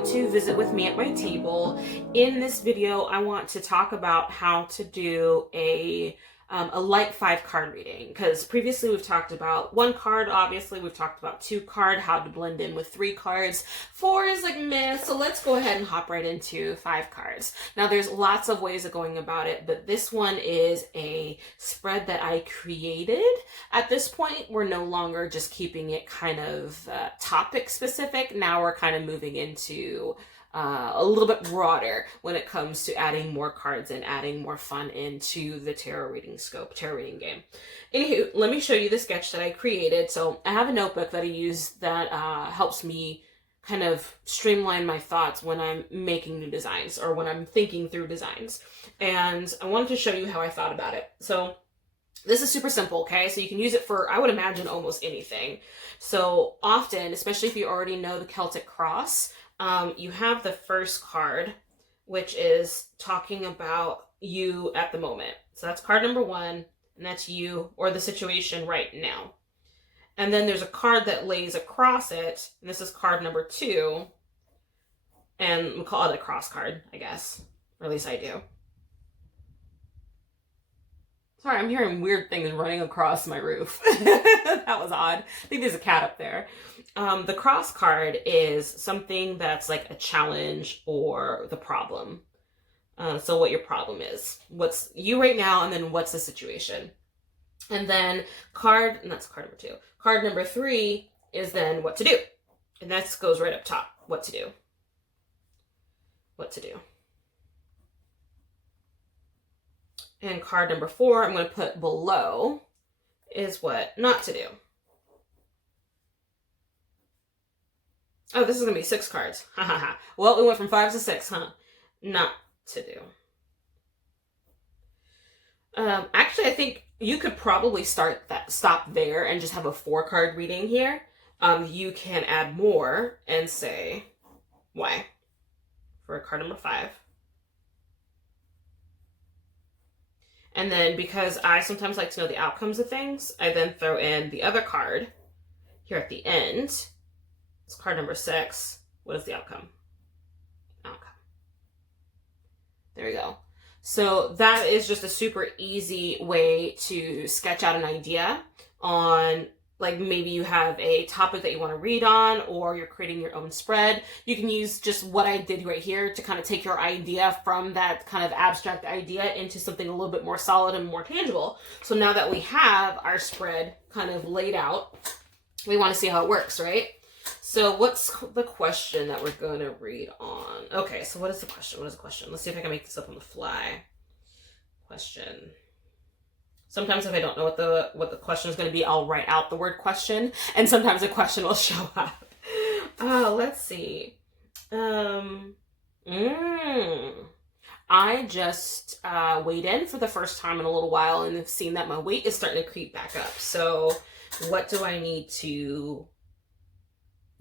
back to Visit With Me at My Table. In this video, I want to talk about how to do a light 5-card reading, because previously we've talked about 1 card, obviously we've talked about 2 card, how to blend in with 3 cards. 4 is like meh, so let's go ahead and hop right into 5 cards. Now there's lots of ways of going about it, but this one is a spread that I created. At this point, we're no longer just keeping it kind of topic specific. Now we're kind of moving into a little bit broader when it comes to adding more cards and adding more fun into the tarot reading game. Anywho, let me show you the sketch that I created. So I have a notebook that I use that helps me kind of streamline my thoughts when I'm making new designs or when I'm thinking through designs. And I wanted to show you how I thought about it. So this is super simple, okay? So you can use it for, I would imagine, almost anything. So often, especially if you already know the Celtic cross, you have the first card, which is talking about you at the moment. So that's card number 1, and that's you or the situation right now. And then there's a card that lays across it, and this is card number 2, and we call it a cross card, I guess, or at least I do. Sorry, I'm hearing weird things running across my roof. That was odd. I think there's a cat up there. The cross card is something that's like a challenge or the problem. So what your problem is. What's you right now, and then what's the situation. And then and that's card number 2. Card number 3 is then what to do. And that goes right up top. What to do. What to do. And card number 4, I'm going to put below, is what not to do. Oh, this is going to be 6 cards. Ha ha ha. Well, we went from 5 to 6, huh? Not to do. Actually, I think you could probably stop there and just have a 4-card reading here. You can add more and say why for card number 5. And then because I sometimes like to know the outcomes of things, I then throw in the other card here at the end. It's card number 6. What is the outcome? Outcome. There we go. So that is just a super easy way to sketch out an idea on, like, maybe you have a topic that you want to read on, or you're creating your own spread. You can use just what I did right here to kind of take your idea from that kind of abstract idea into something a little bit more solid and more tangible. So now that we have our spread kind of laid out, we want to see how it works, right? So what's the question that we're going to read on? Okay, so what is the question? What is the question? Let's see if I can make this up on the fly. Question. Sometimes if I don't know what the question is going to be, I'll write out the word question, and sometimes a question will show up. Let's see. I just weighed in for the first time in a little while, and have seen that my weight is starting to creep back up. So what do I need to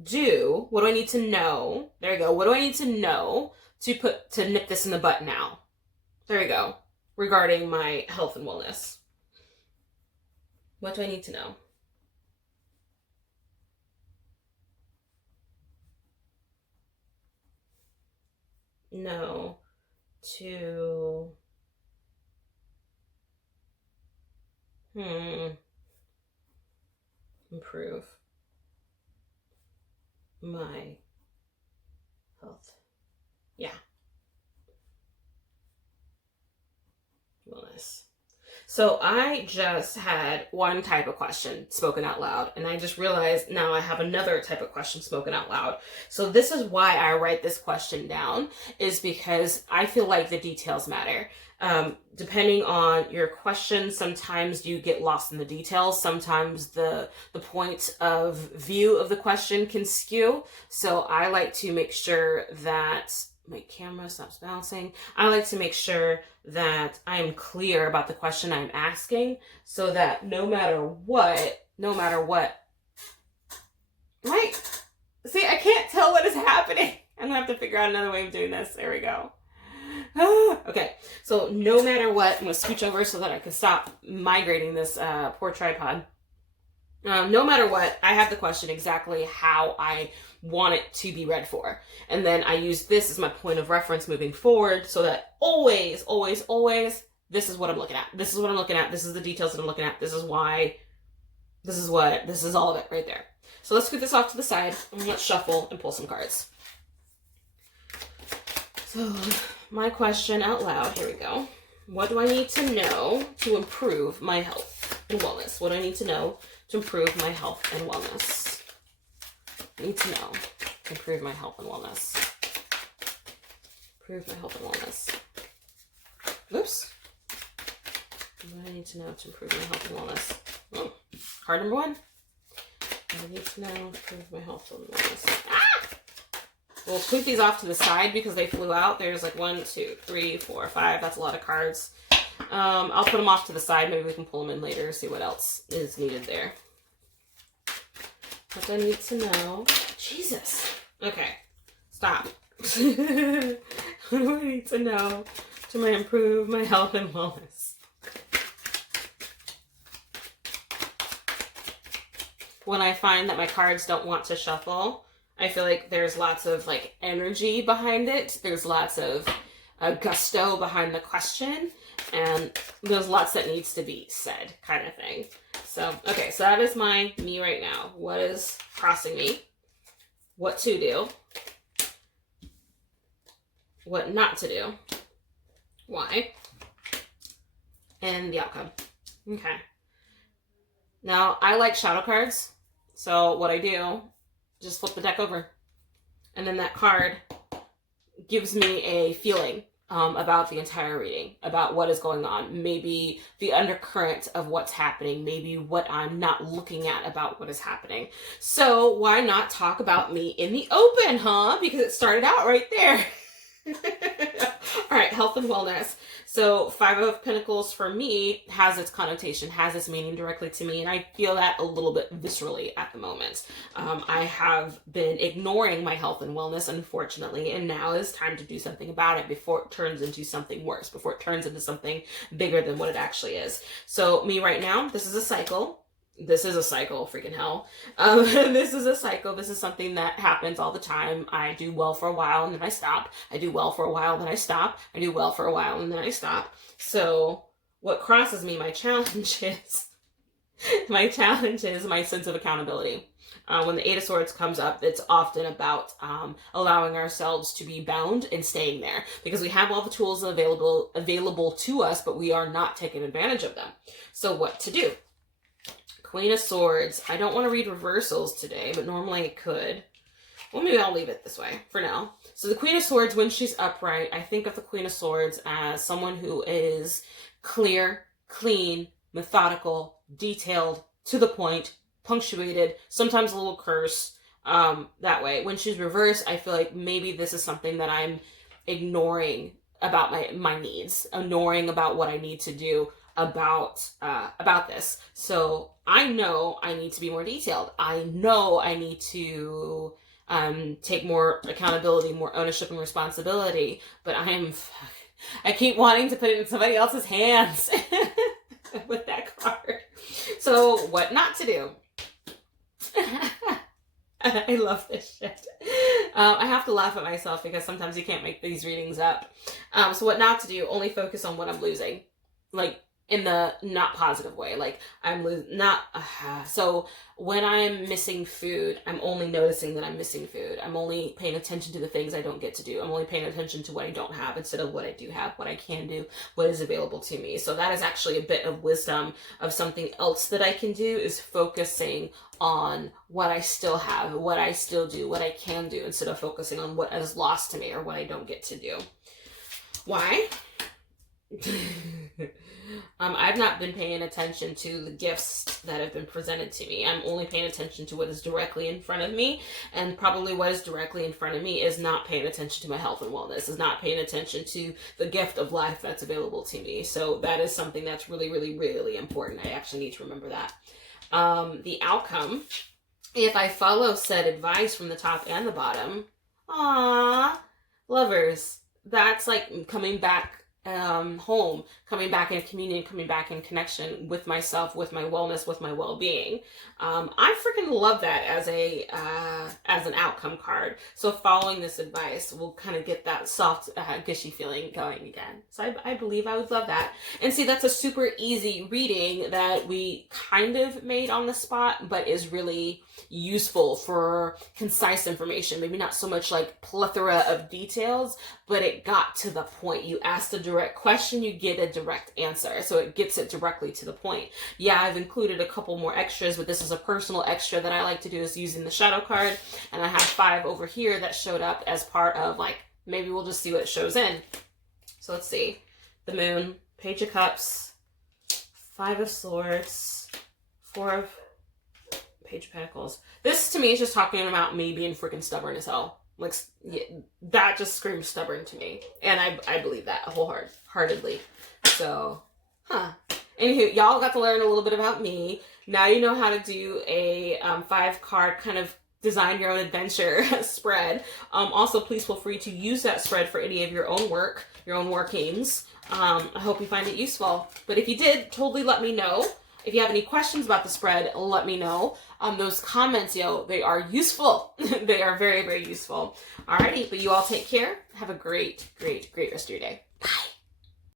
do? What do I need to know? There you go. What do I need to know to nip this in the butt now? There you go. Regarding my health and wellness. What do I need to know? No. To... improve my health. Yeah. Wellness. So I just had one type of question spoken out loud, and I just realized now I have another type of question spoken out loud. So this is why I write this question down, is because I feel like the details matter. Depending on your question, sometimes you get lost in the details. Sometimes the point of view of the question can skew. So I like to make sure that my camera stops bouncing. I like to make sure that I am clear about the question I'm asking, so that no matter what, right? See, I can't tell what is happening. I'm gonna have to figure out another way of doing this. There we go. Okay, so no matter what, I'm gonna scooch over so that I can stop migrating this poor tripod. No matter what, I have the question exactly how I want it to be read for. And then I use this as my point of reference moving forward so that always, always, always, this is what I'm looking at. This is what I'm looking at. This is the details that I'm looking at. This is why, this is all of it right there. So let's scoot this off to the side and let's shuffle and pull some cards. So my question out loud, here we go. What do I need to know to improve my health and wellness? What do I need to know to improve my health and wellness? I need to know to improve my health and wellness. Improve my health and wellness. Oops. What do I need to know to improve my health and wellness? Oh, card number 1. I need to know to improve my health and wellness. Ah! We'll scoot these off to the side because they flew out. There's like 1, 2, 3, 4, 5. That's a lot of cards. I'll put them off to the side. Maybe we can pull them in later, see what else is needed there. What do I need to know? Jesus. Okay. Stop. What do I need to know to improve my health and wellness? When I find that my cards don't want to shuffle, I feel like there's lots of like energy behind it. There's lots of gusto behind the question. And there's lots that needs to be said, kind of thing. So, okay, so that is me right now. What is crossing me? What to do? What not to do? Why? And the outcome. Okay. Now, I like shadow cards. So what I do, just flip the deck over. And then that card gives me a feeling about the entire reading, about what is going on, maybe the undercurrent of what's happening, maybe what I'm not looking at about what is happening. So why not talk about me in the open, huh? Because it started out right there. All right, health and wellness. So 5 of Pentacles for me has its connotation, has its meaning directly to me, and I feel that a little bit viscerally at the moment. I have been ignoring my health and wellness, unfortunately, and now is time to do something about it before it turns into something worse, before it turns into something bigger than what it actually is. So me right now, this is a cycle. This is a cycle, freaking hell. This is a cycle. This is something that happens all the time. I do well for a while and then I stop. I do well for a while, then I stop. I do well for a while and then I stop. So what crosses me, my challenge is my sense of accountability. When the 8 of Swords comes up, it's often about allowing ourselves to be bound and staying there because we have all the tools available to us, but we are not taking advantage of them. So what to do? Queen of Swords. I don't want to read reversals today, but normally I could. Well, maybe I'll leave it this way for now. So the Queen of Swords, when she's upright, I think of the Queen of Swords as someone who is clear, clean, methodical, detailed, to the point, punctuated, sometimes a little curse, that way. When she's reversed, I feel like maybe this is something that I'm ignoring about my needs, ignoring about what I need to do about this. So I know I need to be more detailed. I know I need to take more accountability, more ownership and responsibility, but I keep wanting to put it in somebody else's hands with that card. So what not to do? I love this shit. I have to laugh at myself because sometimes you can't make these readings up. So what not to do, only focus on what I'm losing. Like, in the not positive way. Like, I'm losing, so when I'm missing food, I'm only noticing that I'm missing food. I'm only paying attention to the things I don't get to do. I'm only paying attention to what I don't have instead of what I do have, what I can do, what is available to me. So that is actually a bit of wisdom of something else that I can do, is focusing on what I still have, what I still do, what I can do, instead of focusing on what is lost to me or what I don't get to do. Why? I've not been paying attention to the gifts that have been presented to me. I'm only paying attention to what is directly in front of me, and probably what is directly in front of me is not paying attention to my health and wellness, is not paying attention to the gift of life that's available to me. So that is something that's really, really, really important. I actually need to remember that. The outcome, if I follow said advice from the top and the bottom, lovers, that's like coming back home, coming back in communion, coming back in connection with myself, with my wellness, with my well-being. I freaking love that as an outcome card. So following this advice will kind of get that soft, gushy feeling going again. So I believe I would love that. And see, that's a super easy reading that we kind of made on the spot, but is really useful for concise information. Maybe not so much like plethora of details, but it got to the point. You asked a direct question, you get a direct answer. So it gets it directly to the point. Yeah, I've included a couple more extras, but this is a personal extra that I like to do, is using the shadow card. And I have 5 over here that showed up as part of, like, maybe we'll just see what it shows in. So let's see. The Moon, Page of Cups, 5 of Swords, 4 of Page of Pentacles. This to me is just talking about me being freaking stubborn as hell. Like, yeah, that just screams stubborn to me. And I believe that wholeheartedly. So, Anywho, y'all got to learn a little bit about me. Now you know how to do a 5-card kind of design your own adventure spread. Also, please feel free to use that spread for any of your own work, your own workings. I hope you find it useful. But if you did, totally let me know. If you have any questions about the spread, let me know. Those comments, they are useful. They are very, very useful. Alrighty, but you all take care. Have a great, great, great rest of your day.